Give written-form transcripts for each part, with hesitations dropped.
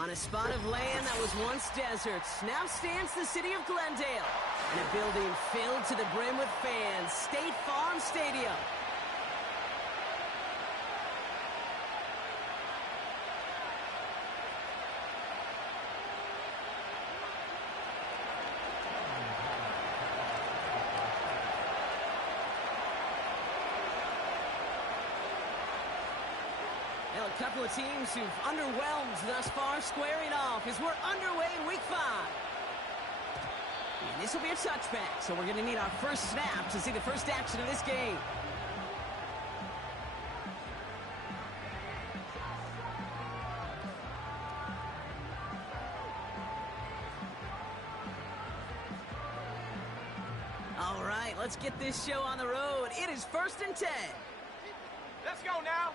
On a spot of land that was once deserts, now stands the city of Glendale. In a building filled to the brim with fans, State Farm Stadium. Well, a couple of teams who've underwhelmed thus far squaring off as we're underway in week 5. And this will be a touchback, so we're going to need our first snap to see the first action of this game. All right, let's get this show on the road. It is 1st and 10. Let's go now.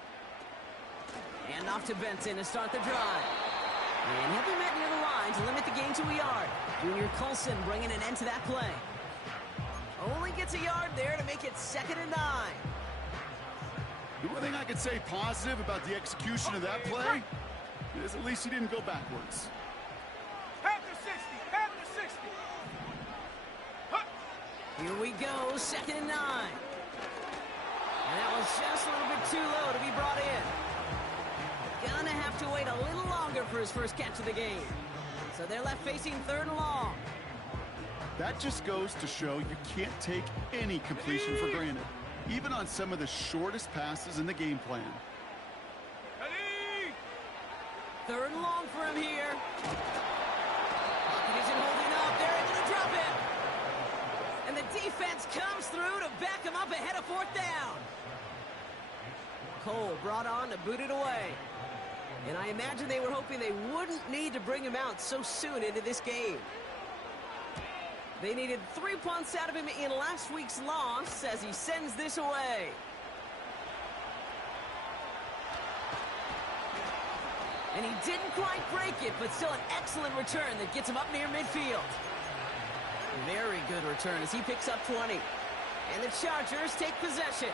And off to Benson to start the drive. And he'll be met near the line to limit the gain to a yard. Junior Colson bringing an end to that play. Only gets a yard there to make it 2nd and 9. The one thing I could say positive about the execution of that play is at least he didn't go backwards. Head to 60. Head to 60. Huh. Here we go, 2nd and 9. And that was just a little bit too low to be brought in. Gonna have to wait a little longer for his first catch of the game. So they're left facing 3rd and long. That just goes to show you can't take any completion for granted, even on some of the shortest passes in the game plan. 3rd and long for him here. Pocket isn't holding up. They're able to drop it. And the defense comes through to back him up ahead of 4th down. Cole brought on to boot it away. And I imagine they were hoping they wouldn't need to bring him out so soon into this game. They needed 3 punts out of him in last week's loss as he sends this away. And he didn't quite break it, but still an excellent return that gets him up near midfield. Very good return as he picks up 20. And the Chargers take possession.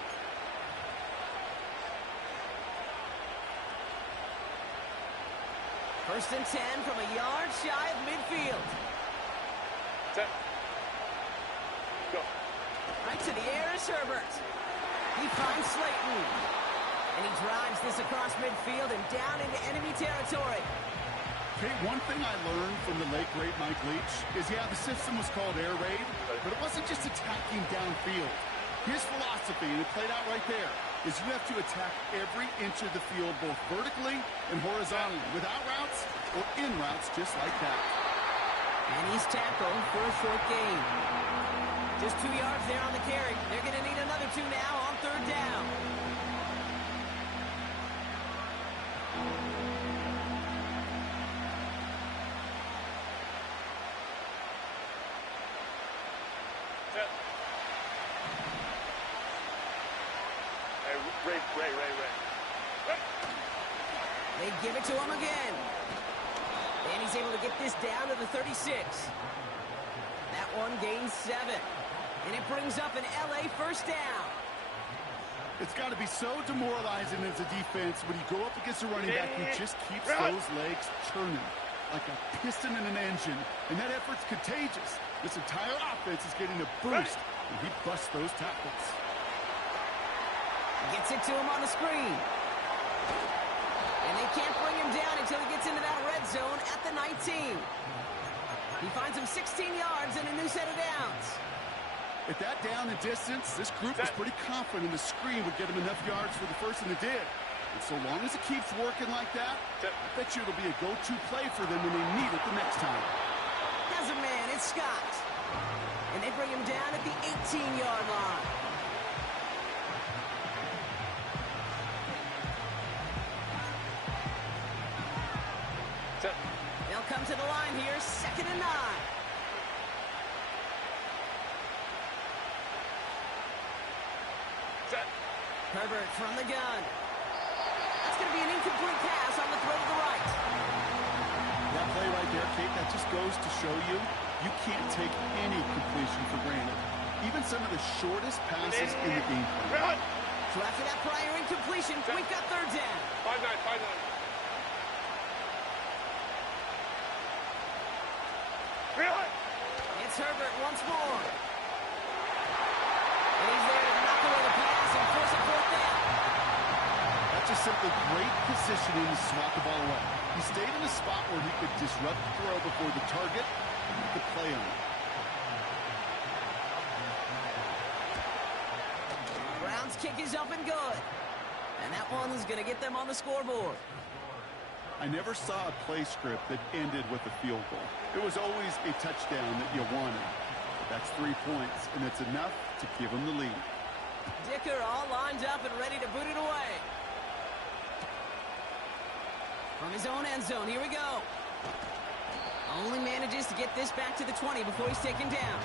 First and 10 from a yard shy of midfield. 10. Go. Right to the air is Herbert. He finds Slayton. And he drives this across midfield and down into enemy territory. Okay, one thing I learned from the late, great Mike Leach is, yeah, the system was called air raid, but it wasn't just attacking downfield. His philosophy, and it played out right there, is you have to attack every inch of the field, both vertically and horizontally, without routes or in routes just like that. And he's tackled for a short gain. Just 2 yards there on the carry. They're going to need another 2 now on 3rd down. Ray. They give it to him again. And he's able to get this down to the 36. That one gains 7. And it brings up an LA first down. It's got to be so demoralizing as a defense when you go up against a running back who just keeps those legs churning like a piston in an engine. And that effort's contagious. This entire offense is getting a boost when he busts those tackles. Gets it to him on the screen. And they can't bring him down until he gets into that red zone at the 19. He finds him 16 yards and a new set of downs. At that down and distance, this group was pretty confident the screen would get him enough yards for the first, and it did. And so long as it keeps working like that, I bet you it'll be a go-to play for them when they need it the next time. Has a man, it's Scott. And they bring him down at the 18-yard line. They'll come to the line here, 2nd and 9. Herbert from the gun. That's going to be an incomplete pass on the throw to the right. That play right there, Kate, that just goes to show you can't take any completion for granted. Even some of the shortest passes in the game plan. So after that prior incompletion, we've got 3rd down. 5-9. Herbert once more. And he's there to knock away the pass and force a fourth down. That's just simply great positioning to swat the ball away. He stayed in a spot where he could disrupt the throw before the target and he could play on it. Browns kick is up and good. And that one is going to get them on the scoreboard. I never saw a play script that ended with a field goal. It was always a touchdown that you wanted. That's 3 points, and it's enough to give them the lead. Dicker all lined up and ready to boot it away. From his own end zone, here we go. Only manages to get this back to the 20 before he's taken down.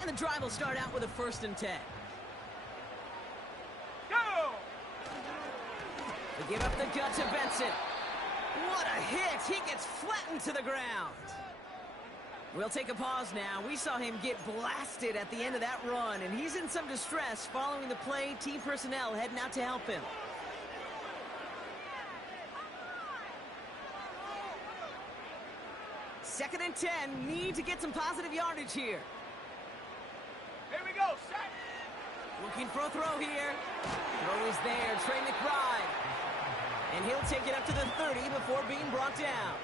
And the drive will start out with a 1st and 10. Go! They give up the gut to Benson. What a hit! He gets flattened to the ground. We'll take a pause now. We saw him get blasted at the end of that run, and he's in some distress following the play. Team personnel heading out to help him. Second and 10. Need to get some positive yardage here. Here we go, set! Looking for a throw here. Throw is there, Trey McBride. And he'll take it up to the 30 before being brought down.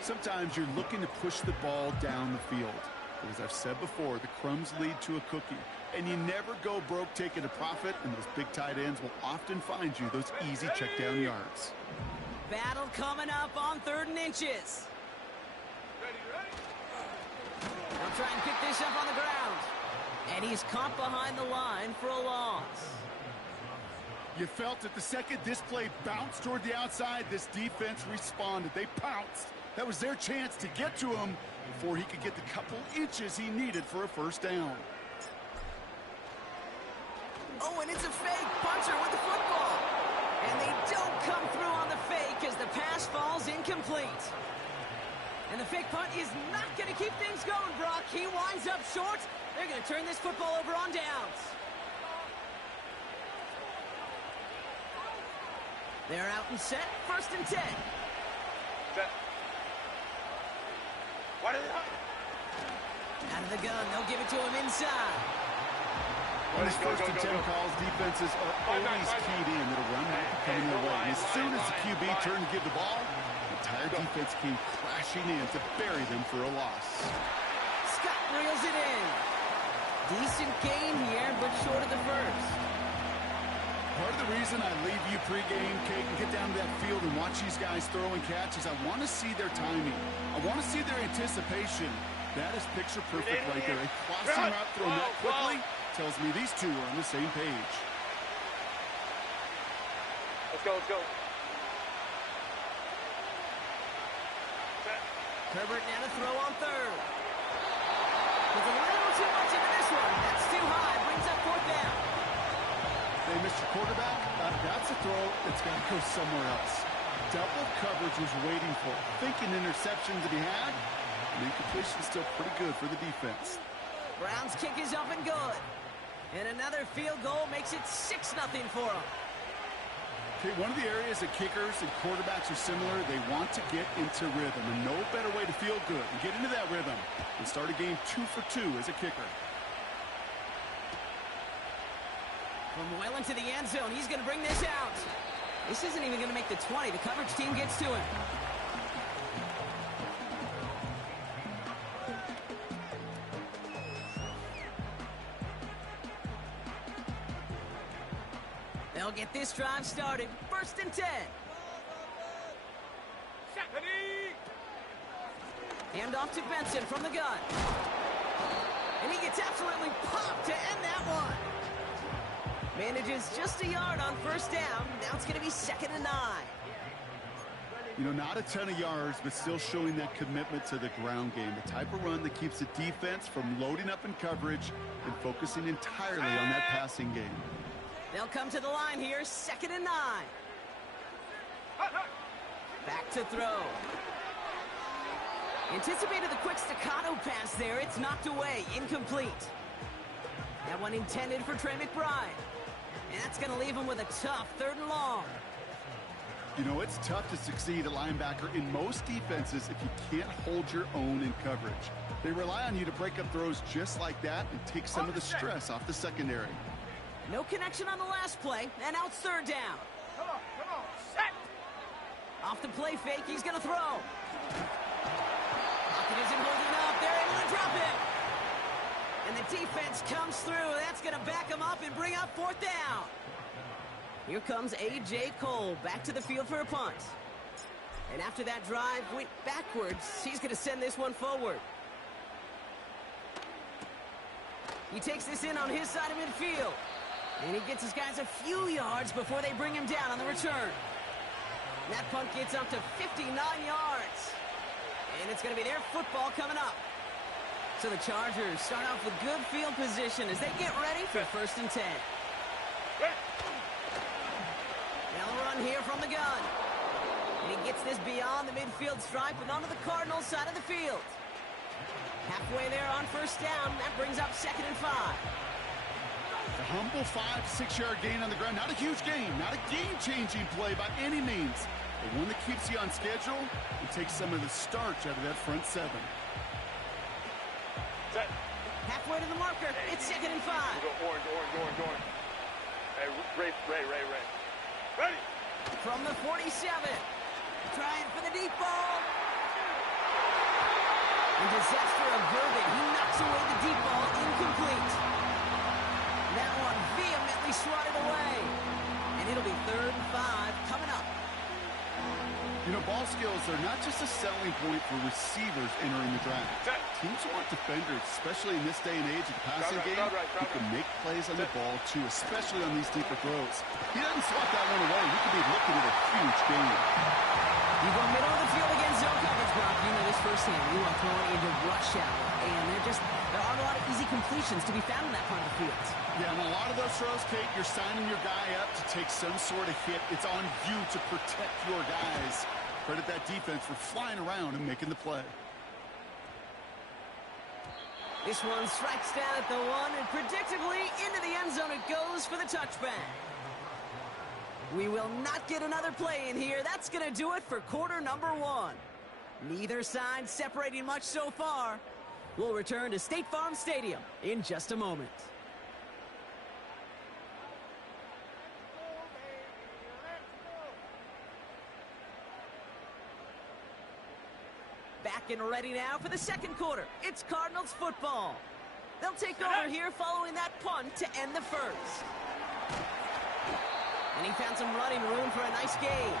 Sometimes you're looking to push the ball down the field. But as I've said before, the crumbs lead to a cookie. And you never go broke taking a profit, and those big tight ends will often find you those easy check down yards. Battle coming up on 3rd and inches. Ready, ready? They'll try and pick this up on the ground. And he's caught behind the line for a loss. You felt it the second this play bounced toward the outside, this defense responded. They pounced. That was their chance to get to him before he could get the couple inches he needed for a 1st down. Oh, and it's a fake puncher with the football. And they don't come through on the fake as the pass falls incomplete. And the fake punt is not going to keep things going, Brock. He winds up short. They're going to turn this football over on downs. They're out and set. 1st and 10. Set. What is it? Out of the gun. They'll give it to him inside. On his 1st and 10 calls, defenses are always keyed in that a run might be coming their way. And as soon as the QB turned to give the ball, the entire defense came crashing in to bury them for a loss. Scott reels it in. Decent gain here, but short of the 1st. Part of the reason I leave you pregame, Kate, and get down to that field and watch these guys throw and catch is I want to see their timing. I want to see their anticipation. That is picture perfect right there. A crossing route thrown that quickly tells me these two are on the same page. Let's go, let's go. Set. Herbert now to throw on 3rd. With a little too much into this one. That's too high. Brings up 4th down. Hey, Mr. Quarterback, that's a throw that's got to go somewhere else. Double coverage was waiting for it. Thinking interception to be had. And the completion's still pretty good for the defense. Browns kick is up and good. And another field goal makes it 6-0 for them. Okay, one of the areas that kickers and quarterbacks are similar, they want to get into rhythm. And no better way to feel good and get into that rhythm than start a game 2 for 2 as a kicker. From well into the end zone, he's going to bring this out. This isn't even going to make the 20. The coverage team gets to him. They'll get this drive started. 1st and 10. Hand off to Benson from the gun. And he gets absolutely popped to end that one. Manages just a yard on 1st down. Now it's going to be 2nd and 9. You know, not a ton of yards, but still showing that commitment to the ground game. The type of run that keeps the defense from loading up in coverage and focusing entirely on that passing game. They'll come to the line here, 2nd and 9. Back to throw. Anticipated the quick staccato pass there. It's knocked away. Incomplete. That one intended for Trey McBride. And that's going to leave him with a tough 3rd and long. You know, it's tough to succeed at linebacker in most defenses if you can't hold your own in coverage. They rely on you to break up throws just like that and take some of the stress off the secondary. No connection on the last play, and now it's 3rd down. Come on, set! Off the play fake, he's going to throw. Pocket isn't holding up. They're able to drop it. And the defense comes through. That's going to back him up and bring up 4th down. Here comes A.J. Cole back to the field for a punt. And after that drive went backwards, he's going to send this one forward. He takes this in on his side of midfield. And he gets his guys a few yards before they bring him down on the return. And that punt gets up to 59 yards. And it's going to be their football coming up. So the Chargers start off with good field position as they get ready for 1st and 10. They'll run here from the gun. And he gets this beyond the midfield stripe and onto the Cardinals side of the field. Halfway there on 1st down. That brings up 2nd and 5. A humble 5-6 yard gain on the ground. Not a huge gain. Not a game-changing play by any means. But one that keeps you on schedule and takes some of the starch out of that front 7. Set. Halfway to the marker. It's 2nd and 5. Orange. Hey, Ray. Ready? From the 47. Trying for the deep ball. And disaster averted. He knocks away the deep ball. Incomplete. That one vehemently swatted away. And it'll be 3rd and 5 coming up. You know, ball skills are not just a selling point for receivers entering the draft. Teams want defenders, especially in this day and age of the passing game, who can make plays on the ball, too, especially on these deeper throws. He doesn't swat that one away. We could be looking at a huge game. You go middle of the field against zone coverage, Brock. You know this firsthand. You are throwing into rush hour, and there aren't a lot of easy completions to be found in that part of the field. Yeah, and a lot of those throws, Kate, you're signing your guy up to take some sort of hit. It's on you to protect your guys. Credit that defense for flying around and making the play. This one strikes down at the 1, and predictably into the end zone it goes for the touchback. We will not get another play in here. That's going to do it for quarter number 1. Neither side separating much so far. We'll return to State Farm Stadium in just a moment. Back and ready now for the 2nd quarter. It's Cardinals football. They'll take over here following that punt to end the 1st. And he found some running room for a nice gain.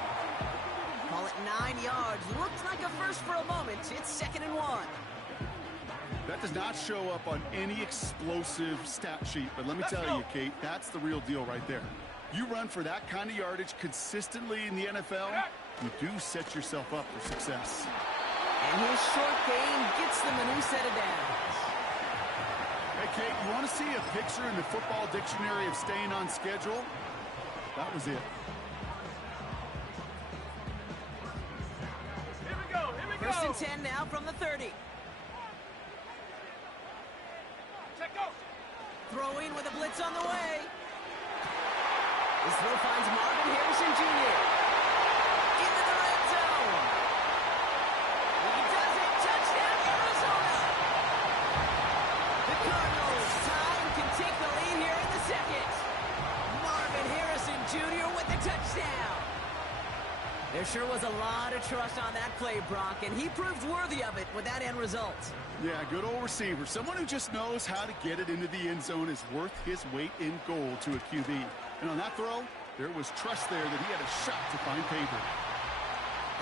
Call it 9 yards. Looks like a first for a moment. It's 2nd and 1. That does not show up on any explosive stat sheet, but let me tell you, Kate, that's the real deal right there. You run for that kind of yardage consistently in the NFL, you do set yourself up for success. And his short gain gets them a new set of downs. Hey, Kate, you want to see a picture in the football dictionary of staying on schedule? That was it. Here we go. 1st and 10 now from the 30. Check go. Throwing with a blitz on the way. This throw finds Marvin Harrison Jr. into the red zone. He does it. Touchdown, Arizona. The Cardinals time can take the lead here in the 2nd. Marvin Harrison Jr. with the touchdown. There sure was a lot of trust on that play, Brock, and he proved worthy of it with that end result. Yeah, good old receiver. Someone who just knows how to get it into the end zone is worth his weight in gold to a QB. And on that throw, there was trust there that he had a shot to find favor.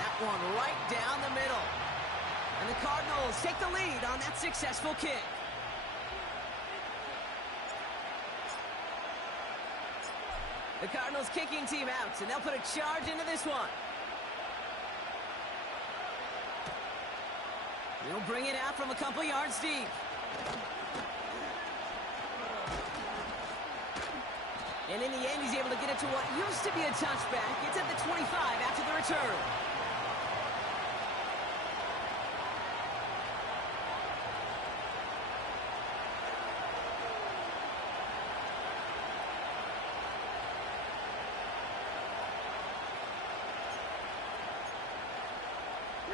That one right down the middle. And the Cardinals take the lead on that successful kick. The Cardinals kicking team out, and they'll put a charge into this one. They'll bring it out from a couple yards deep. And in the end, he's able to get it to what used to be a touchback. It's at the 25 after the return.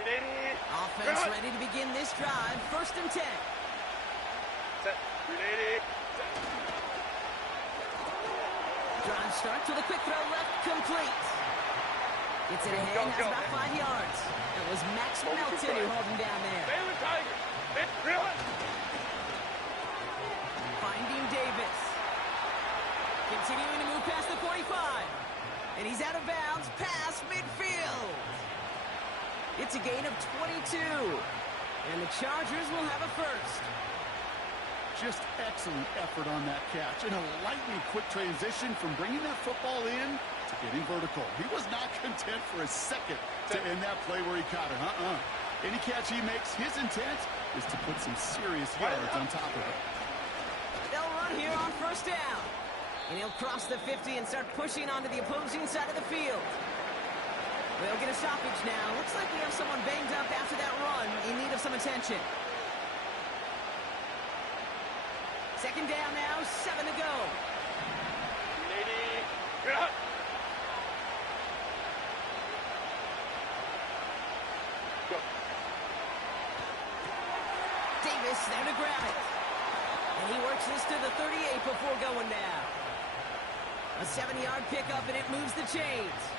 Offense ready to begin this drive. 1st and 10. Set. Ready. Drive starts with a quick throw left, complete. Gets it ahead, has about 5 yards. That was Max Melton who held him down there. Baylor Tigers. Finding Davis. Continuing to move past the 45. And he's out of bounds past midfield. It's a gain of 22. And the Chargers will have a first. Just excellent effort on that catch. And a lightning quick transition from bringing that football in to getting vertical. He was not content for a second to end that play where he caught it. Any catch he makes, his intent is to put some serious yards on top of it. They'll run here on 1st down. And he'll cross the 50 and start pushing onto the opposing side of the field. They'll get a stoppage now. Looks like we have someone banged up after that run in need of some attention. 2nd down now, 7 to go. Davis there to grab it. And he works this to the 38 before going down. A 7-yard pickup, and it moves the chains.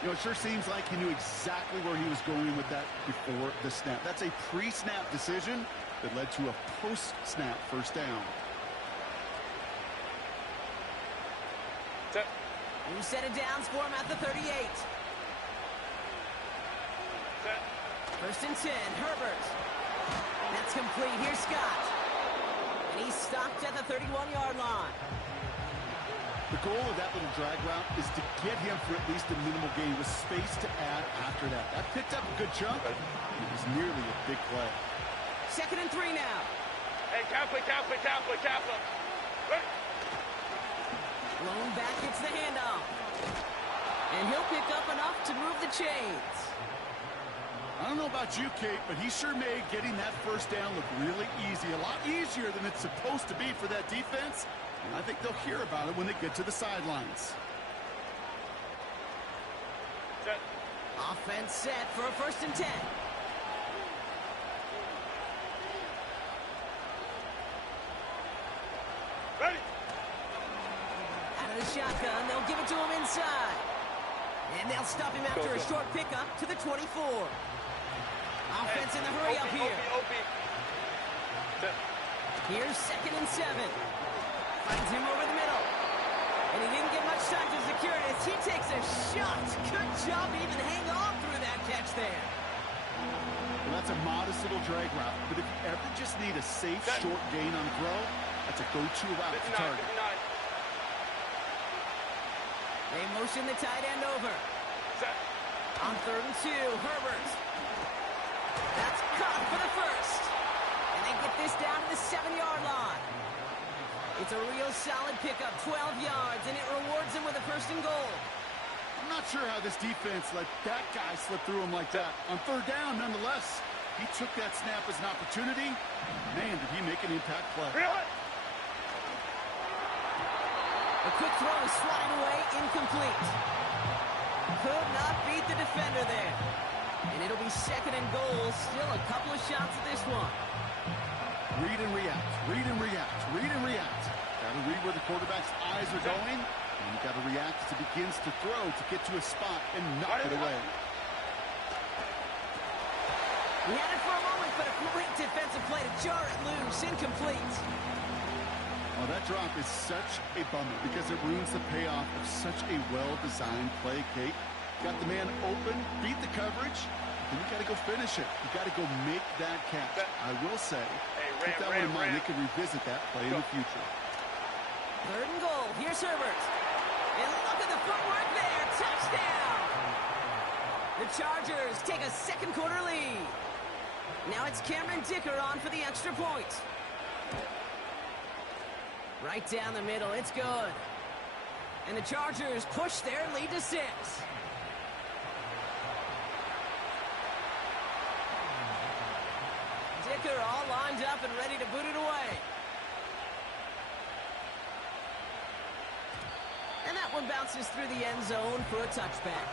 You know, it sure seems like he knew exactly where he was going with that before the snap. That's a pre-snap decision that led to a post-snap 1st down. Set. New set of downs for him at the 38. Set. 1st and 10, Herbert. That's complete. Here's Scott. And he's stopped at the 31-yard line. The goal of that little drag route is to get him for at least a minimal gain with space to add after that. That picked up a good chunk. It was nearly a big play. 2nd and 3 now. Hey, Kaplan. Ready. Lone back gets the handoff. And he'll pick up enough to move the chains. I don't know about you, Kate, but he sure made getting that 1st down look really easy. A lot easier than it's supposed to be for that defense. And I think they'll hear about it when they get to the sidelines. Set. Offense set for a 1st and 10. Ready. Out of the shotgun, they'll give it to him inside. And they'll stop him after a short pickup to the 24. Offense in the hurry up here. Set. Here's 2nd and 7. Finds him over the middle. And he didn't get much time to secure it as he takes a shot. Good job to even hang on through that catch there. Well, that's a modest little drag route. But if you ever just need a safe, short gain on a throw, that's a go-to route to target. 59. They motion the tight end over. Set. On 3rd and 2, Herbert. That's caught for the first. And they get this down to the 7-yard line. It's a real solid pickup, 12 yards, and it rewards him with a 1st and goal. I'm not sure how this defense let that guy slip through him like that. On 3rd down, nonetheless, he took that snap as an opportunity. Man, did he make an impact play. A quick throw is swatted away, incomplete. Could not beat the defender there. And it'll be 2nd and goal. Still a couple of shots at this one. Read and react, read and react, read and react. Got to read where the quarterback's eyes are going, and you got to react as he begins to throw to get to a spot and knock it away. He had it for a moment, but a great defensive play to jar it loose, incomplete. Well, that drop is such a bummer because it ruins the payoff of such a well-designed play, Kate. Got the man open, beat the coverage, then you got to go finish it. You got to go make that catch. I will say, keep that one in mind. They can revisit that play in the future. 3rd and goal. Here's Herbert. And look at the footwork there. Touchdown! The Chargers take a 2nd quarter lead. Now it's Cameron Dicker on for the extra point. Right down the middle. It's good. And the Chargers push their lead to 6. Dicker all lined up and ready to boot it away. And that one bounces through the end zone for a touchback.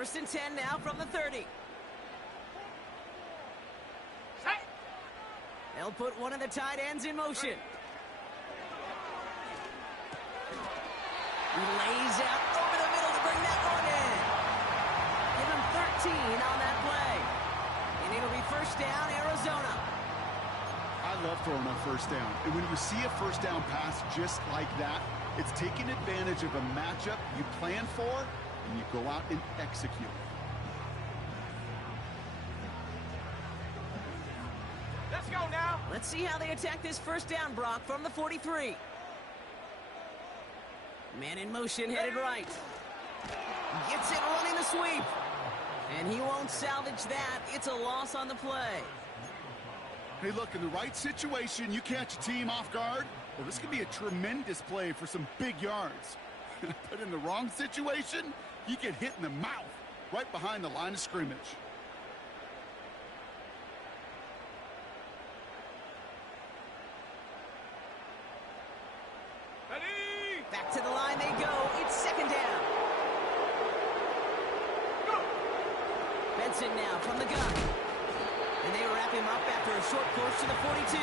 First and 10 now from the 30. Set. They'll put one of the tight ends in motion. He lays out over the middle to bring that one in. Give him 13 on that play. And it'll be first down, Arizona. I love throwing on first down. And when you see a first down pass just like that, it's taking advantage of a matchup you plan for, and you go out and execute. Let's go now. Let's see how they attack this first down, Brock, from the 43. Man in motion, headed right. Gets it running the sweep. And he won't salvage that. It's a loss on the play. Hey, look, in the right situation, you catch a team off guard, well, this could be a tremendous play for some big yards. But in the wrong situation, you get hit in the mouth right behind the line of scrimmage. Ready. Back to the line they go. It's second down. Go. Benson now from the gun. And they wrap him up after a short push to the 42.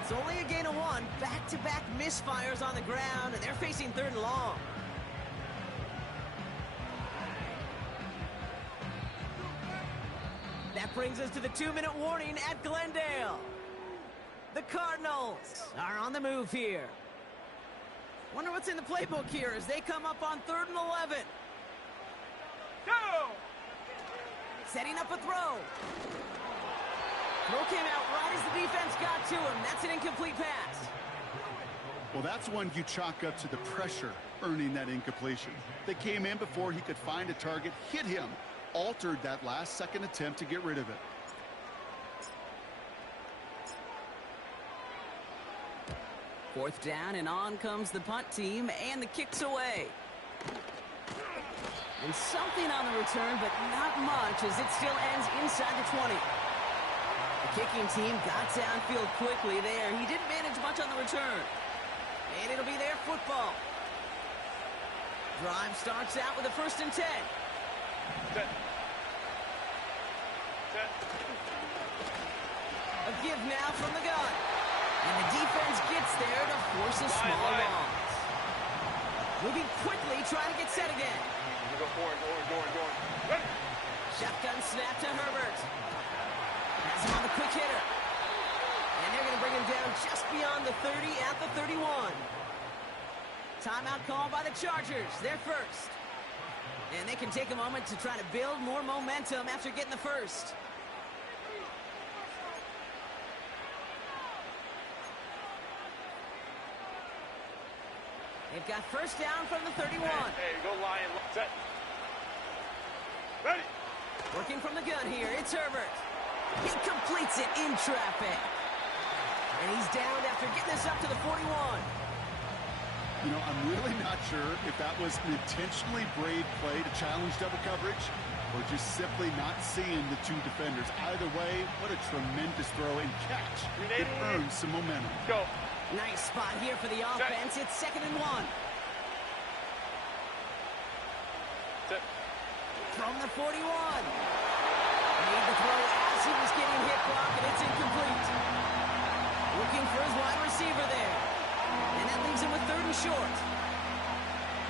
It's only a gain of 1. Back-to-back misfires on the ground, and they're facing third and long. That brings us to the 2-minute warning at Glendale. The Cardinals are on the move here. Wonder what's in the playbook here as they come up on 3rd and 11. Go. Setting up a throw. Throw came out right as the defense got to him. That's an incomplete pass. Well, that's one you chalk up to the pressure earning that incompletion. They came in before he could find a target, hit him, altered that last-second attempt to get rid of it. Fourth down, and on comes the punt team, and the kick's away. And something on the return, but not much, as it still ends inside the 20. The kicking team got downfield quickly there. He didn't manage much on the return. And it'll be their football. Drive starts out with a first and 10. Set. Set. A give now from the gun. And the defense gets there to force a small loss. Moving quickly, trying to get set again. Go forward. Ready. Shotgun snap to Herbert. Has him on the quick hitter. And they're going to bring him down just beyond the 30 at the 31. Timeout called by the Chargers. They're first. And they can take a moment to try to build more momentum after getting the first. They've got first down from the 31. Hey, go Lion. Set. Ready. Working from the gun here, it's Herbert. He completes it in traffic. And he's downed after getting this up to the 41. You know, I'm really not sure if that was an intentionally brave play to challenge double coverage or just simply not seeing the two defenders. Either way, what a tremendous throw and catch. It earns some momentum. Go. Nice spot here for the offense. It's 2nd and 1. Set. From the 41. Made the throw as he was getting hit, Brock, and it's incomplete. Looking for his wide receiver there. And that leaves him with 3rd and short.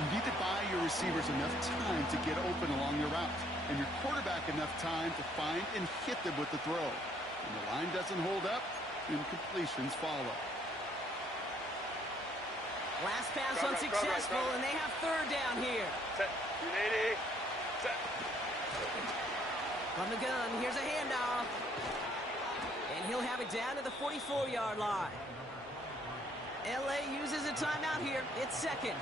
You need to buy your receivers enough time to get open along your route, and your quarterback enough time to find and hit them with the throw. When the line doesn't hold up, incompletions follow. Last pass unsuccessful, and they have 3rd down here. Set. 180. Set. From the gun, here's a handoff. And he'll have it down to the 44-yard line. LA uses a timeout here. It's 2nd.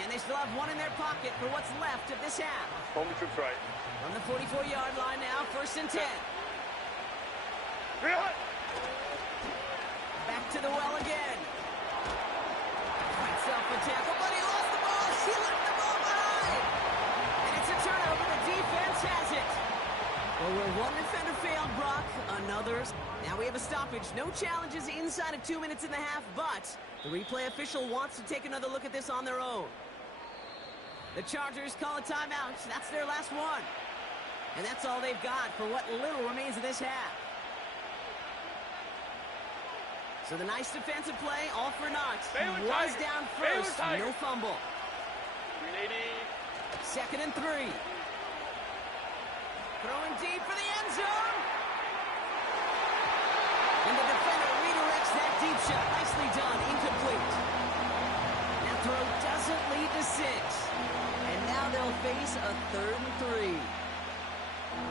And they still have 1 in their pocket for what's left of this half. Home trips right. From the 44-yard line now, 1st and 10. Reel it. Back to the well again. Fights off the tackle, but he lost the ball. He left the ball behind. And it's a turnover. The defense has it. Well, where one defender failed, Brock, another's. Now we have a stoppage. No challenges inside of 2 minutes and a half, but the replay official wants to take another look at this on their own. The Chargers call a timeout. That's their last one. And that's all they've got for what little remains of this half. So the nice defensive play, all for naught. He was down first, no fumble. 380. 2nd and 3. Throwing deep for the end zone. And the defender redirects that deep shot. Nicely done, incomplete. That throw doesn't lead to 6. And now they'll face a 3rd and 3.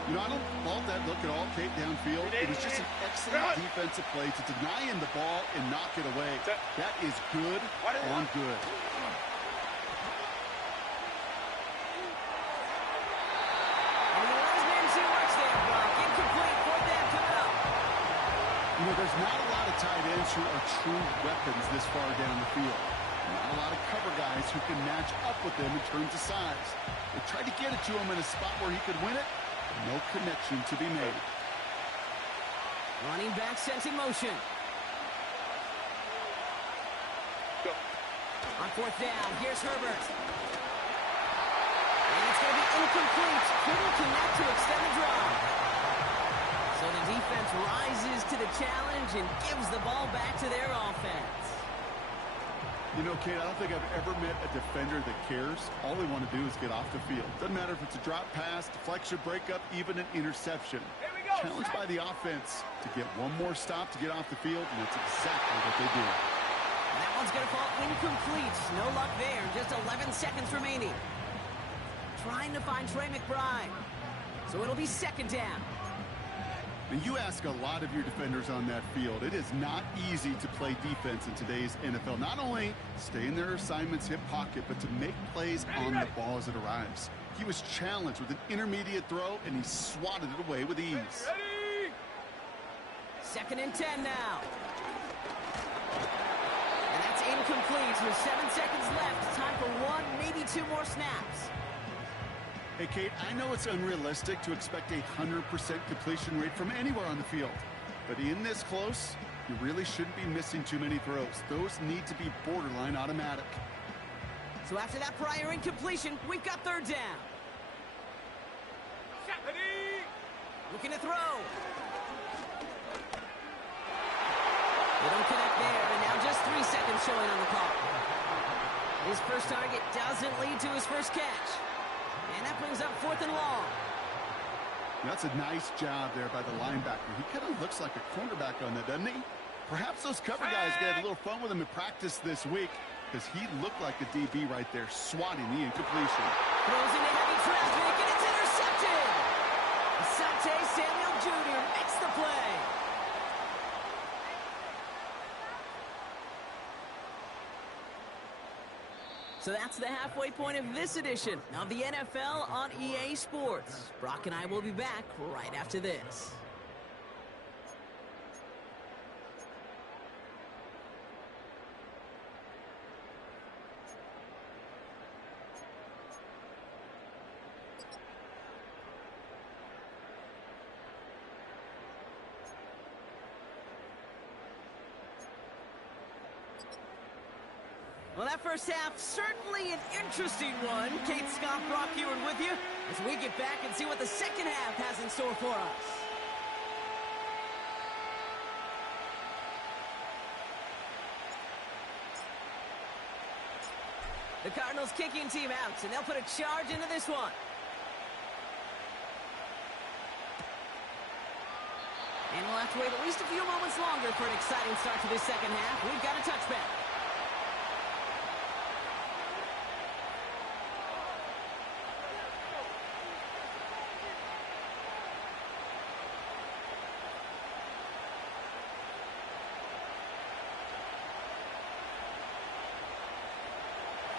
You know, I don't fault that look at all, Kate, downfield. It was just an excellent defensive play to deny him the ball and knock it away. That is good on good. And he allows man too much there, Brock. Incomplete, 4th down coming up. You know, there's not a lot of tight ends who are true weapons this far down the field. Not a lot of cover guys who can match up with them in terms of size. They tried to get it to him in a spot where he could win it. No connection to be made. Running back sent in motion. Go. On 4th down, here's Herbert. And it's going to be incomplete. Couldn't connect to extend the drive. So the defense rises to the challenge and gives the ball back to their offense. You know, Kate, I don't think I've ever met a defender that cares. All they want to do is get off the field. Doesn't matter if it's a drop pass, deflection, breakup, even an interception. Challenged by the offense to get one more stop to get off the field, and that's exactly what they do. And that one's going to fall incomplete. No luck there. Just 11 seconds remaining. Trying to find Trey McBride. So it'll be 2nd down. And you ask a lot of your defenders on that field. It is not easy to play defense in today's NFL. Not only stay in their assignments, hip pocket, but to make plays on the ball as it arrives. He was challenged with an intermediate throw, and he swatted it away with ease. 2nd and 10 now. And that's incomplete with 7 seconds left. Time for 1, maybe 2 more snaps. Hey, Kate, I know it's unrealistic to expect a 100% completion rate from anywhere on the field. But in this close, you really shouldn't be missing too many throws. Those need to be borderline automatic. So after that prior incompletion, we've got 3rd down. Looking to throw. They don't connect there, and now just 3 seconds showing on the clock. His first target doesn't lead to his first catch. And that brings up 4th and long. That's a nice job there by the linebacker. He kind of looks like a cornerback on that, doesn't he? Perhaps those cover guys get a little fun with him in practice this week, because he looked like a DB right there, swatting the incompletion. Throws into heavy traffic, and it's intercepted! Asante Samuel Jr. makes the play. So that's the halfway point of this edition of the NFL on EA Sports. Brock and I will be back right after this. Well, that first half, certainly an interesting one. Kate Scott, Brock Huard with you as we get back and see what the second half has in store for us. The Cardinals kicking team out, and they'll put a charge into this one. And we'll have to wait at least a few moments longer for an exciting start to this second half. We've got a touchback.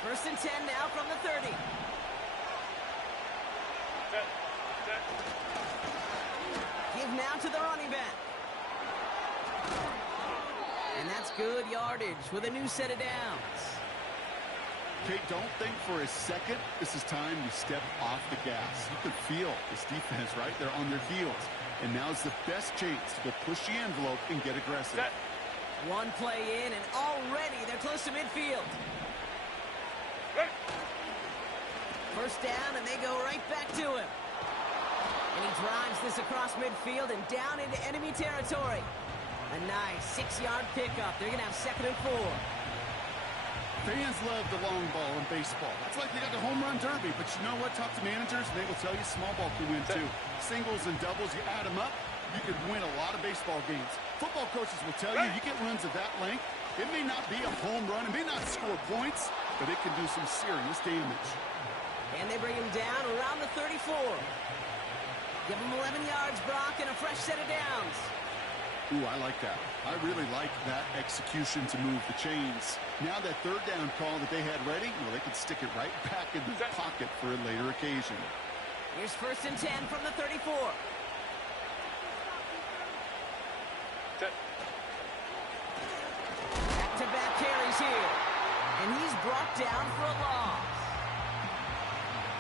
First and 10 now from the 30. Give now to the running back. And that's good yardage with a new set of downs. Kate, don't think for a second this is time to step off the gas. You can feel this defense right there on their heels. And now's the best chance to go push the envelope and get aggressive. One play in, and already they're close to midfield. First down, and they go right back to him. And he drives this across midfield and down into enemy territory. A nice 6-yard pickup. They're going to have 2nd and 4. Fans love the long ball in baseball. It's like they got the home run derby. But you know what? Talk to managers, and they will tell you small ball can win too. Singles and doubles, you add them up, you could win a lot of baseball games. Football coaches will tell you, you get runs of that length, it may not be a home run, it may not score points, but it can do some serious damage. And they bring him down around the 34. Give him 11 yards, Brock, and a fresh set of downs. Ooh, I like that. I really like that execution to move the chains. Now that 3rd down call that they had ready, well, they could stick it right back in the pocket for a later occasion. Here's 1st and 10 from the 34. Back-to-back carries here. And he's brought down for a loss.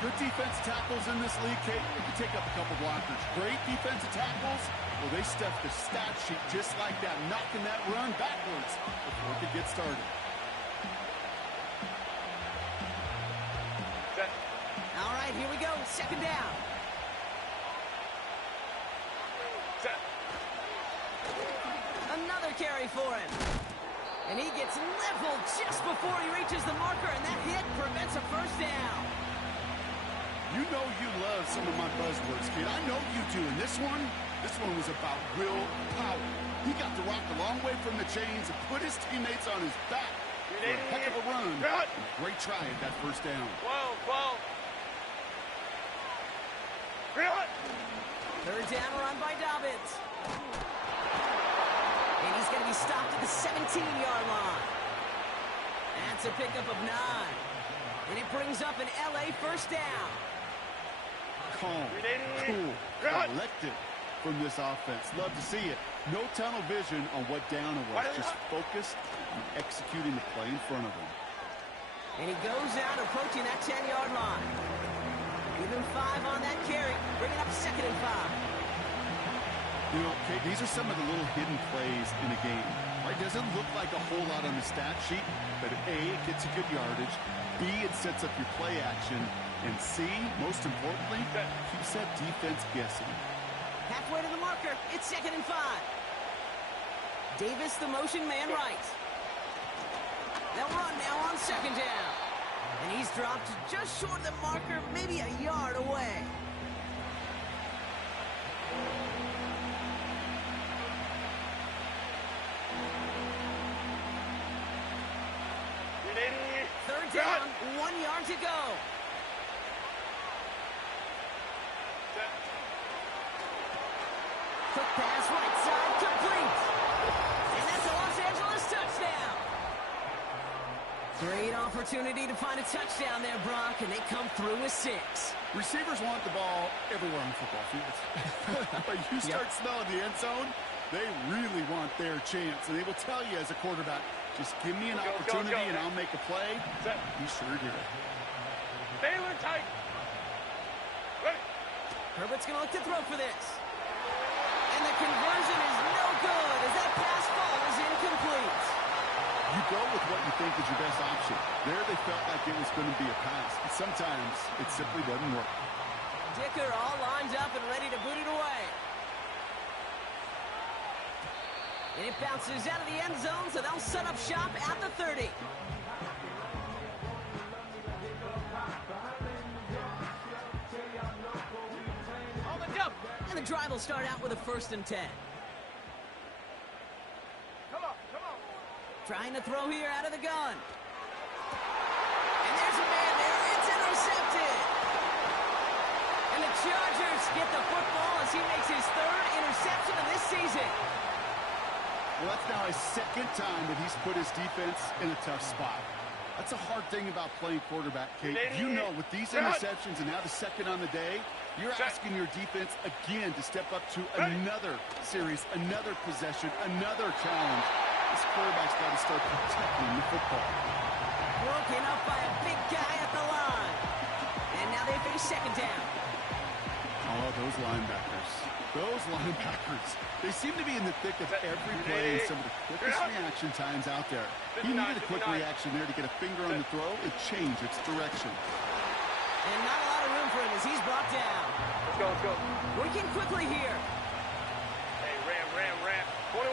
Good defensive tackles in this league, Kate. They can take up a couple blockers. Great defensive tackles. Well, they stuff the stat sheet just like that, knocking that run backwards before it could get started. All right, here we go. 2nd down. Another carry for him. And he gets leveled just before he reaches the marker, and that hit prevents a 1st down. You know you love some of my buzzwords, kid. I know you do. And this one was about willpower. He got the rock a long way from the chains and put his teammates on his back for a heck of a run. Great try at that 1st down. 3rd down run by Dobbins. And he's going to be stopped at the 17-yard line. That's a pickup of 9. And it brings up an LA 1st down. Calm, cool, collected from this offense. Love to see it. No tunnel vision on what down it was. Just focused on executing the play in front of him. And he goes out approaching that 10-yard line. Give him 5 on that carry. Bring it up 2nd and 5. You know, Kate, these are some of the little hidden plays in a game. Right? Doesn't look like a whole lot on the stat sheet, but A, it gets you good yardage. B, it sets up your play action. And C, most importantly, keeps that defense guessing. Halfway to the marker. It's 2nd and 5. Davis, the motion man, right. They'll run now on 2nd down. And he's dropped just short of the marker, maybe a yard away. Third down, 1 yard to go. Quick pass, right side, complete. And that's a Los Angeles touchdown. Great opportunity to find a touchdown there, Brock, and they come through with 6. Receivers want the ball everywhere on football fields. But you start smelling the end zone, they really want their chance. And they will tell you as a quarterback, just give me an opportunity and I'll make a play. He sure did. Baylor tight. Ready. Herbert's going to look to throw for this. And the conversion is no good as that pass falls incomplete. You go with what you think is your best option. There they felt like it was going to be a pass, but sometimes it simply doesn't work. Dicker all lined up and ready to boot it away. And it bounces out of the end zone, so they'll set up shop at the 30. On the jump. And the drive will start out with a 1st and 10. Come on. Trying to throw here out of the gun. And there's a man there. It's intercepted. And the Chargers get the football as he makes his 3rd interception of this season. Well, that's now his 2nd time that he's put his defense in a tough spot. That's a hard thing about playing quarterback, Kate. You know, with these interceptions and now the 2nd on the day, you're asking your defense again to step up to another series, another possession, another challenge. This quarterback's got to start protecting the football. Broken up by a big guy at the line. And now they face 2nd down. Oh, those linebackers. They seem to be in the thick of every play and some of the quickest reaction times out there. He needed a quick reaction there to get a finger on the throw and change its direction. And And not a lot of room for him as he's brought down. Let's go, let's go. Working quickly here. Hey, ram. 21.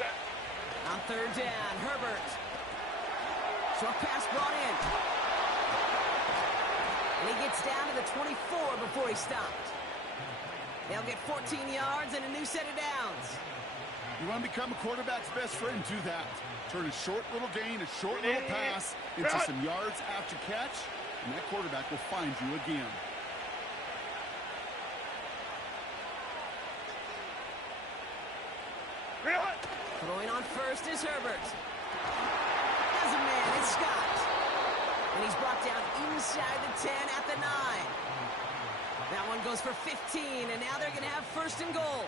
Set. On third down, Herbert. Short pass brought in. And he gets down to the 24 before he stopped. They'll get 14 yards and a new set of downs. You want to become a quarterback's best friend, do that. Turn a short little gain, a short little pass into some yards after catch, and that quarterback will find you again. Throwing on first is Herbert. As a man, it's Scott. And he's brought down inside the 10 at the 9. That one goes for 15, and now they're going to have first and goal.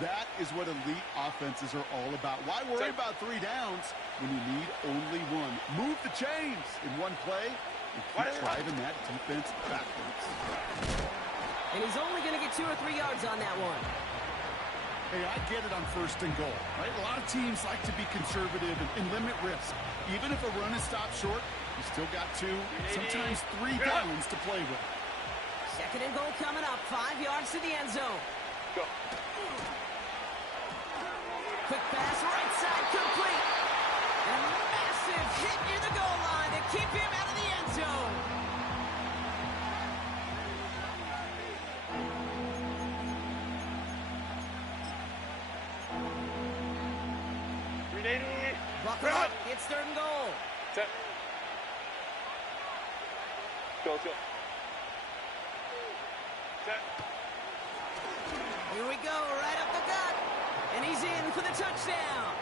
That is what elite offenses are all about. Why worry about 3 downs when you need only one? Move the chains in one play and keep driving that defense backwards. And he's only going to get 2 or 3 yards on that one. Hey, I get it on first and goal, right? A lot of teams like to be conservative and limit risk. Even if a run is stopped short, you still got 2, sometimes 3 downs to play with. Second and goal coming up, 5 yards to the end zone. Go. Quick pass, right side, complete. And a massive hit near the goal line to keep him out of the end zone. Buckle up, it's third and goal. Set. Go. Set. Here we go, right up the gut. And he's in for the touchdown.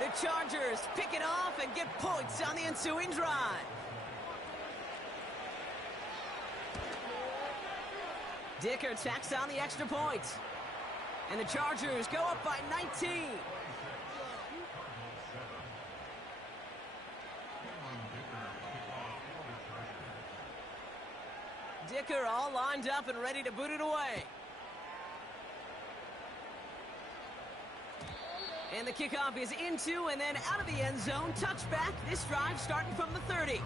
The Chargers pick it off and get points on the ensuing drive. Dicker tacks on the extra point. And the Chargers go up by 19. Dicker all lined up and ready to boot it away. And the kickoff is into and then out of the end zone. Touchback. This drive starting from the 30.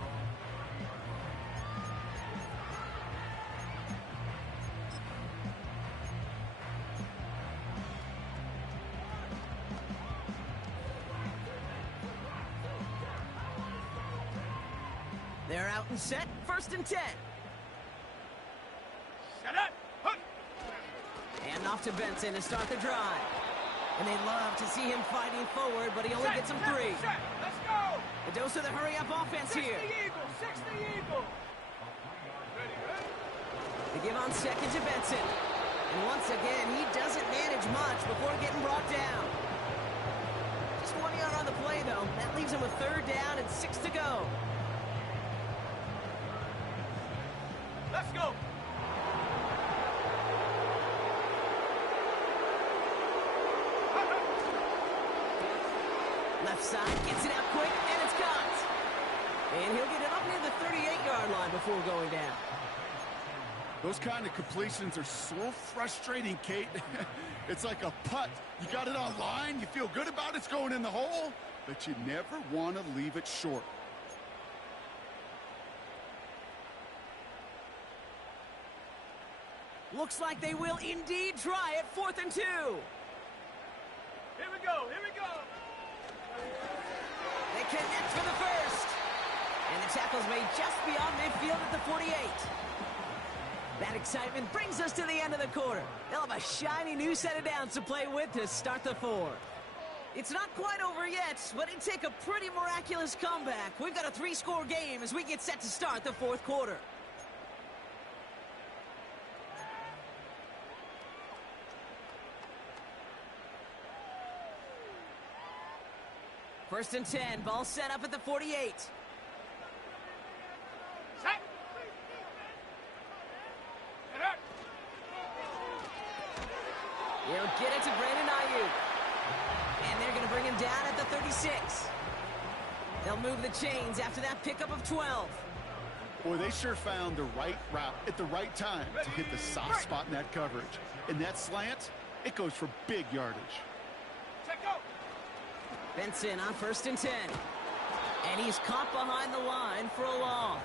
They're out and set. First and 10. Set up. And off to Benson to start the drive. And they love to see him fighting forward, but he only gets them 3. Let's go. A dose of the hurry-up offense 60 here. Eagles. 60 Eagles. They give on second to Benson. And once again, he doesn't manage much before getting brought down. Just 1 yard on the play, though. That leaves him with third down and 6 to go. Let's go. Left side, gets it out quick, and it's caught. And he'll get it up near the 38-yard line before going down. Those kind of completions are so frustrating, Kate. It's like a putt. You got it on line, you feel good about it's going in the hole, but you never want to leave it short. Looks like they will indeed try it. 4th and 2. Here we go. They connect for the first. And the tackle's made just beyond midfield at the 48. That excitement brings us to the end of the quarter. They'll have a shiny new set of downs to play with to start the 4th. It's not quite over yet, but it'd take a pretty miraculous comeback. We've got a 3-score game as we get set to start the 4th quarter. First and 10, ball set up at the 48. Set. He'll get it to Brandon Ayuk. And they're going to bring him down at the 36. They'll move the chains after that pickup of 12. Boy, they sure found the right route at the right time to hit the soft spot in that coverage. And that slant, it goes for big yardage. Check go. Benson on first and 10. And he's caught behind the line for a loss.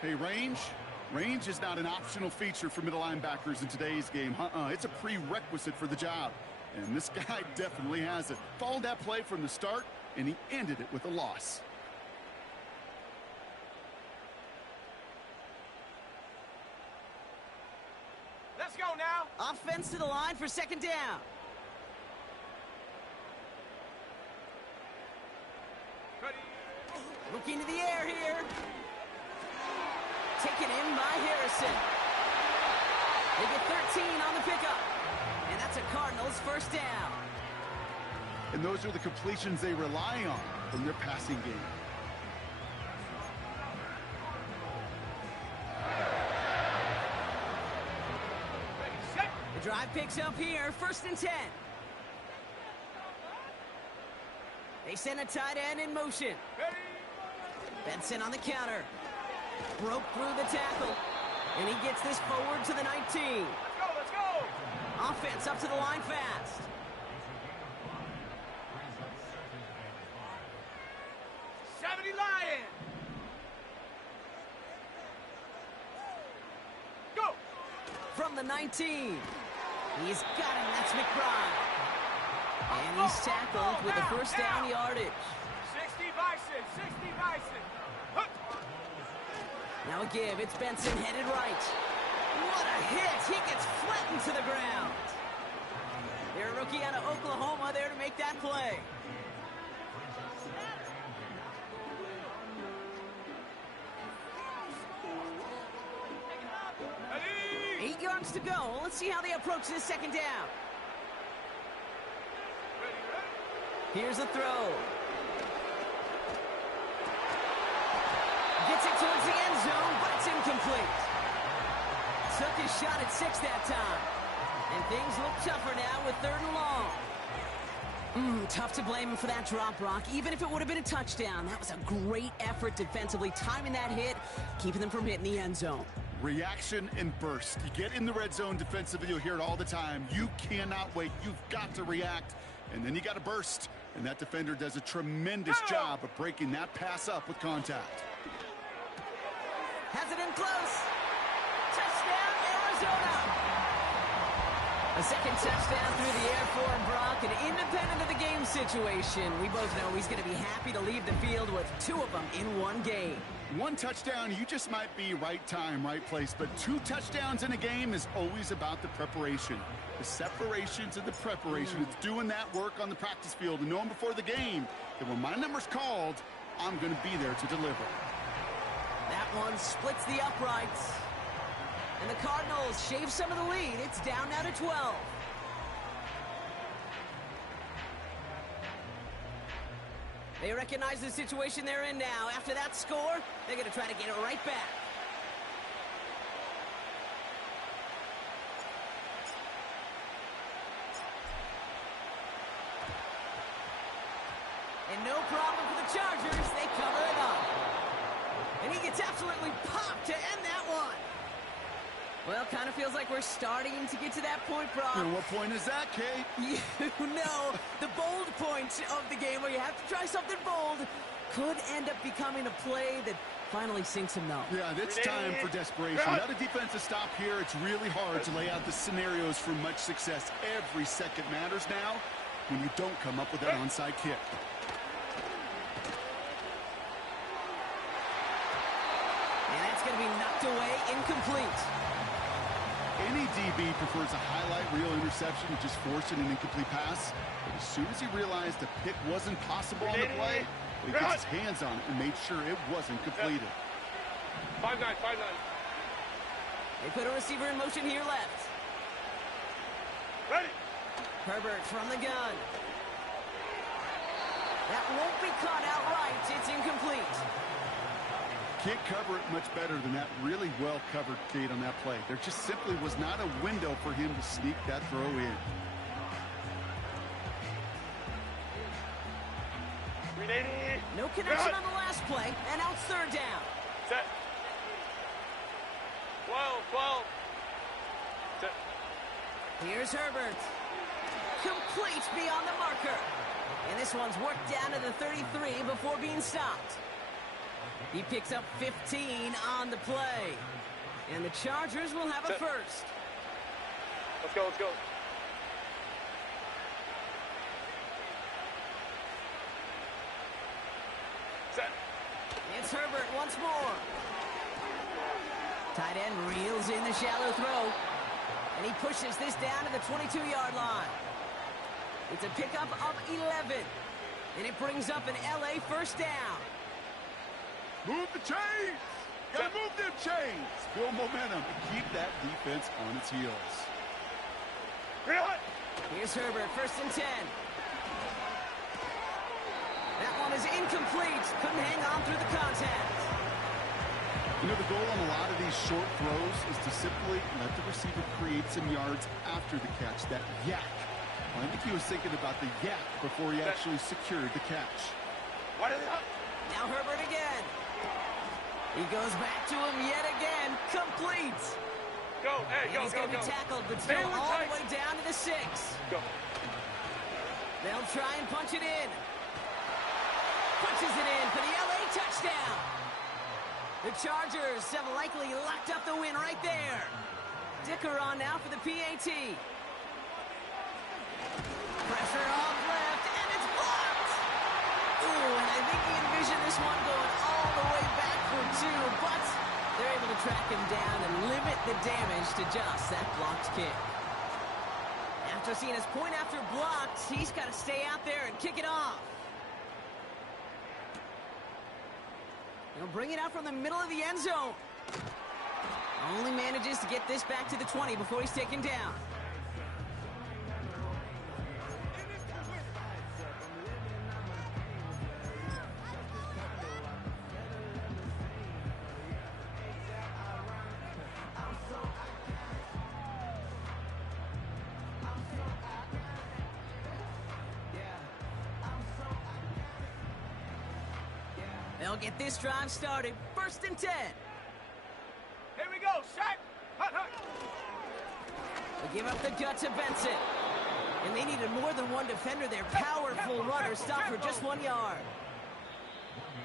Hey, range is not an optional feature for middle linebackers in today's game. It's a prerequisite for the job. And this guy definitely has it. Followed that play from the start, and he ended it with a loss. Let's go now. Offense to the line for second down. Ready. Looking to the air here. Taken in by Harrison. They get 13 on the pickup. And that's a Cardinals first down. And those are the completions they rely on from their passing game. Ready, set. The drive picks up here, 1st and 10. They send a tight end in motion. Ready. Benson on the counter. Broke through the tackle. And he gets this forward to the 19. Let's go, let's go. Offense up to the line fast. Lion. Go. From the 19. He's got him. That's McBride. And he's tackled with the first down yardage. 60 Bison, 60 Bison. Hup. Now a give. It's Benson headed right. What a hit. He gets flattened to the ground. They're a rookie out of Oklahoma there to make that play. Ready. 8 yards to go. Let's see how they approach this second down. Here's a throw. Gets it towards the end zone, but it's incomplete. Took his shot at 6 that time. And things look tougher now with 3rd and long. Tough to blame him for that drop, Brock. Even if it would have been a touchdown, that was a great effort defensively, timing that hit, keeping them from hitting the end zone. Reaction and burst. You get in the red zone defensively, you'll hear it all the time. You cannot wait. You've got to react, and then you got to burst. And that defender does a tremendous job of breaking that pass up with contact. Has it in close. Touchdown, Arizona. A second touchdown through the air for Brock, and independent of the game situation, we both know he's going to be happy to leave the field with 2 of them in one game. 1 touchdown, you just might be right time, right place. But 2 touchdowns in a game is always about the preparation. The separations and the preparation. It's doing that work on the practice field and knowing before the game that when my number's called, I'm going to be there to deliver. That one splits the uprights. And the Cardinals shave some of the lead. It's down now to 12. They recognize the situation they're in now. After that score, they're going to try to get it right back. And no problem for the Chargers. They cover it up. And he gets absolutely popped to end that one. Well, kind of feels like we're starting to get to that point, Brock. And what point is that, Kate? You know, the bold point of the game where you have to try something bold could end up becoming a play that finally sinks him though. Yeah, it's time for desperation. Without a defensive stop here, it's really hard to lay out the scenarios for much success. Every second matters now when you don't come up with that onside kick. And that's going to be knocked away, incomplete. Any DB prefers a highlight reel interception to just forcing an incomplete pass. But as soon as he realized a pick wasn't possible on the play, he gets his hands on it and made sure it wasn't completed. 5-9. They put a receiver in motion here left. Ready. Herbert from the gun. That won't be caught outright. It's incomplete. Can't cover it much better than that really well-covered Kate on that play. There just simply was not a window for him to sneak that throw in. No connection on the last play, and now it's 3rd down. Set. 12. Set. Here's Herbert. complete beyond the marker. And this one's worked down to the 33 before being stopped. He picks up 15 on the play. And the Chargers will have a first. Let's go, let's go. Set. It's Herbert once more. Tight end reels in the shallow throw. And he pushes this down to the 22-yard line. It's a pickup of 11. And it brings up an LA first down. Move the chains! Gotta move them chains! Build momentum and keep that defense on its heels. Here's Herbert, first and 10. That one is incomplete. Couldn't hang on through the contact. You know, the goal on a lot of these short throws is to simply let the receiver create some yards after the catch, that yak. Well, I think he was thinking about the yak before he actually secured the catch. Now Herbert again. He goes back to him yet again. Complete. Go, hey, And he's going to be tackled, but still all the way down to the 6. Go. They'll try and punch it in. Punches it in for the LA touchdown. The Chargers have likely locked up the win right there. Dicker on now for the PAT. Pressure off left, and it's blocked. Ooh, and I think he envisioned this one going all the way back for 2, but they're able to track him down and limit the damage to just that blocked kick. After seeing his point after blocked, he's got to stay out there and kick it off. He'll bring it out from the middle of the end zone. Only manages to get this back to the 20 before he's taken down. They'll get this drive started. First and 10. Here we go, Shaq. Hut, hut. They give up the gut to Benson. And they needed more than one defender there. Powerful runner stopped for just 1 yard.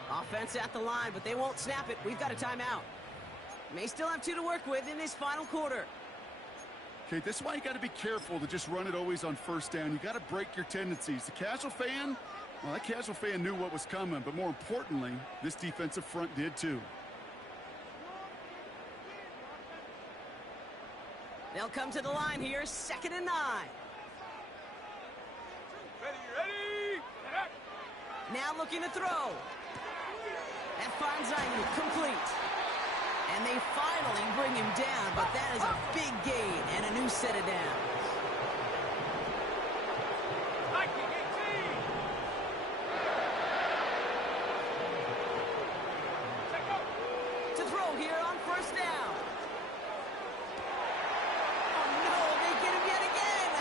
Offense at the line, but they won't snap it. We've got a timeout. May still have 2 to work with in this final quarter. Okay, this is why you got to be careful to just run it always on first down. You got to break your tendencies. The casual fan, well, that casual fan knew what was coming, but more importantly, this defensive front did too. They'll come to the line here, 2nd and 9. Ready. Now looking to throw. That finds Ayuk complete. And they finally bring him down, but that is a big gain and a new set of downs. To throw here on first down. Oh no, they get him yet again.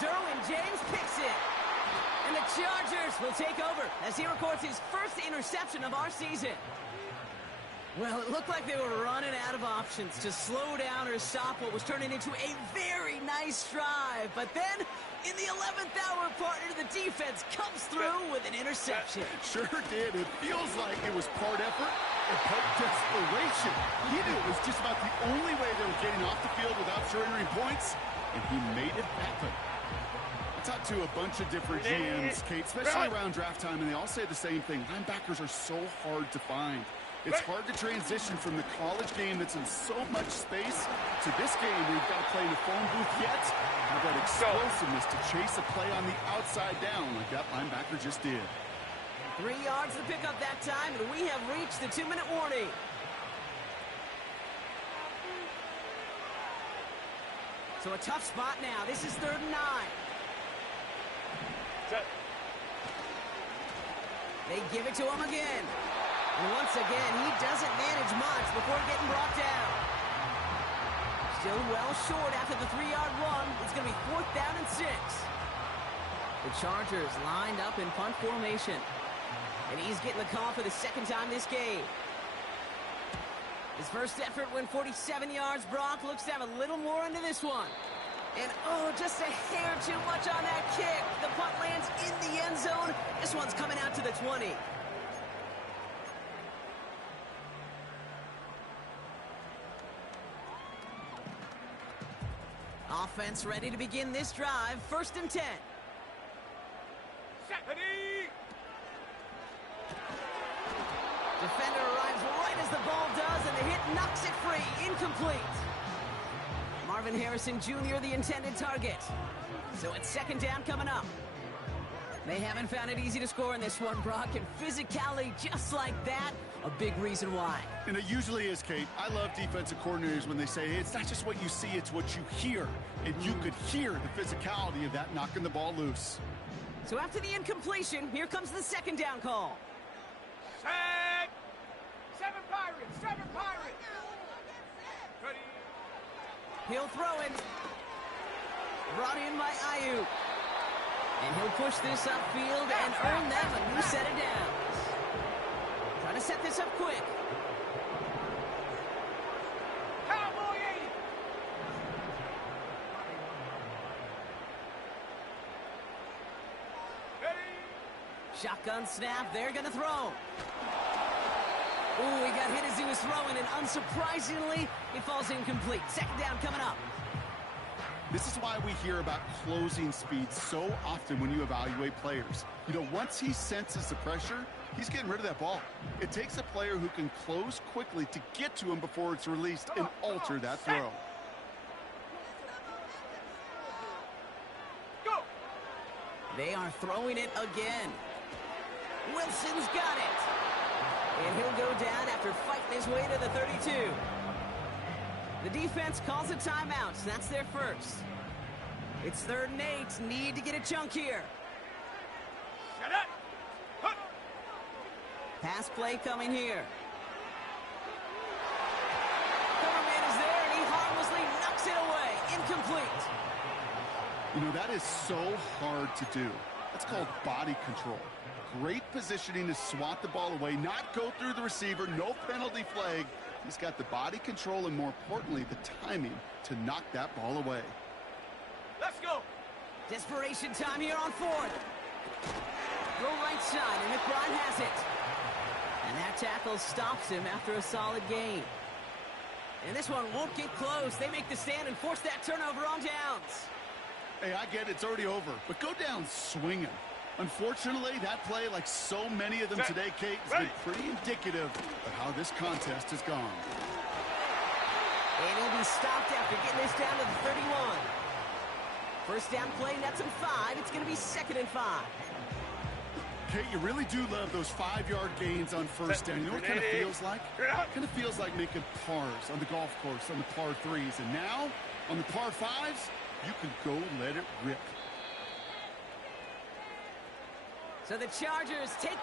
Derwin James picks it. And the Chargers will take over as he records his first interception of our season. Well, it looked like they were running out of options to slow down or stop what was turning into a very nice drive. But then, in the 11th hour, partner, the defense comes through with an interception. Sure did. It feels like it was part effort and part desperation. He knew it was just about the only way they were getting off the field without surrendering points, and he made it happen. I talked to a bunch of different GMs, Kate, especially around draft time, and they all say the same thing. Linebackers are so hard to find. It's hard to transition from the college game that's in so much space to this game where you've got to play in the phone booth yet. Have that explosiveness to chase a play on the outside down like that linebacker just did. 3 yards to pick up that time, and we have reached the 2-minute warning. So a tough spot now. This is 3rd and 9. Set. They give it to him again. And once again, he doesn't manage much before getting brought down. Still well short after the 3-yard run. It's going to be 4th down and 6. The Chargers lined up in punt formation. And he's getting the call for the 2nd time this game. His first effort went 47 yards. Brock looks to have a little more into this one. And, oh, just a hair too much on that kick. The punt lands in the end zone. This one's coming out to the 20. Offense ready to begin this drive. 1st and 10. Ready. Defender arrives right as the ball does, and the hit knocks it free. Incomplete. Marvin Harrison Jr., the intended target. So it's 2nd down coming up. They haven't found it easy to score in this one, Brock, and physicality just like that, a big reason why. And it usually is, Kate. I love defensive coordinators when they say, hey, it's not just what you see, it's what you hear. And you could hear the physicality of that knocking the ball loose. So after the incompletion, here comes the 2nd down call. Set. 7 Pirates. 7 Pirates. Ready. He'll throw it. Brought in by Ayuk. And he'll push this upfield and earn them a new set of downs. Trying to set this up quick. Cowboy 80. Ready. Shotgun snap. They're going to throw. Ooh, he got hit as he was throwing, and unsurprisingly, he falls incomplete. 2nd down coming up. This is why we hear about closing speed so often when you evaluate players. You know, once he senses the pressure, he's getting rid of that ball. It takes a player who can close quickly to get to him before it's released and alter that throw. Go. They are throwing it again. Wilson's got it. And he'll go down after fighting his way to the 32. The defense calls a timeout. That's their first. It's 3rd and 8. Need to get a chunk here. Shut up. Huh. Pass play coming here. Coverman is there, and he harmlessly knocks it away. Incomplete. You know, that is so hard to do. That's called body control. Great positioning to swat the ball away, not go through the receiver, no penalty flag. He's got the body control and, more importantly, the timing to knock that ball away. Let's go. Desperation time here on 4th. Go right side, and McBride has it. And that tackle stops him after a solid gain. And this one won't get close. They make the stand and force that turnover on downs. Hey, I get it. It's already over. But go down swinging. Unfortunately, that play, like so many of them today, Kate, has been pretty indicative of how this contest has gone. And he'll be stopped after getting this down to the 31. 1st down play, nets him 5. It's going to be 2nd and 5. Kate, you really do love those 5-yard gains on 1st down. You know what it kind of feels like? It kind of feels like making pars on the golf course on the par 3s. And now, on the par 5s, you can go let it rip. So the Chargers take the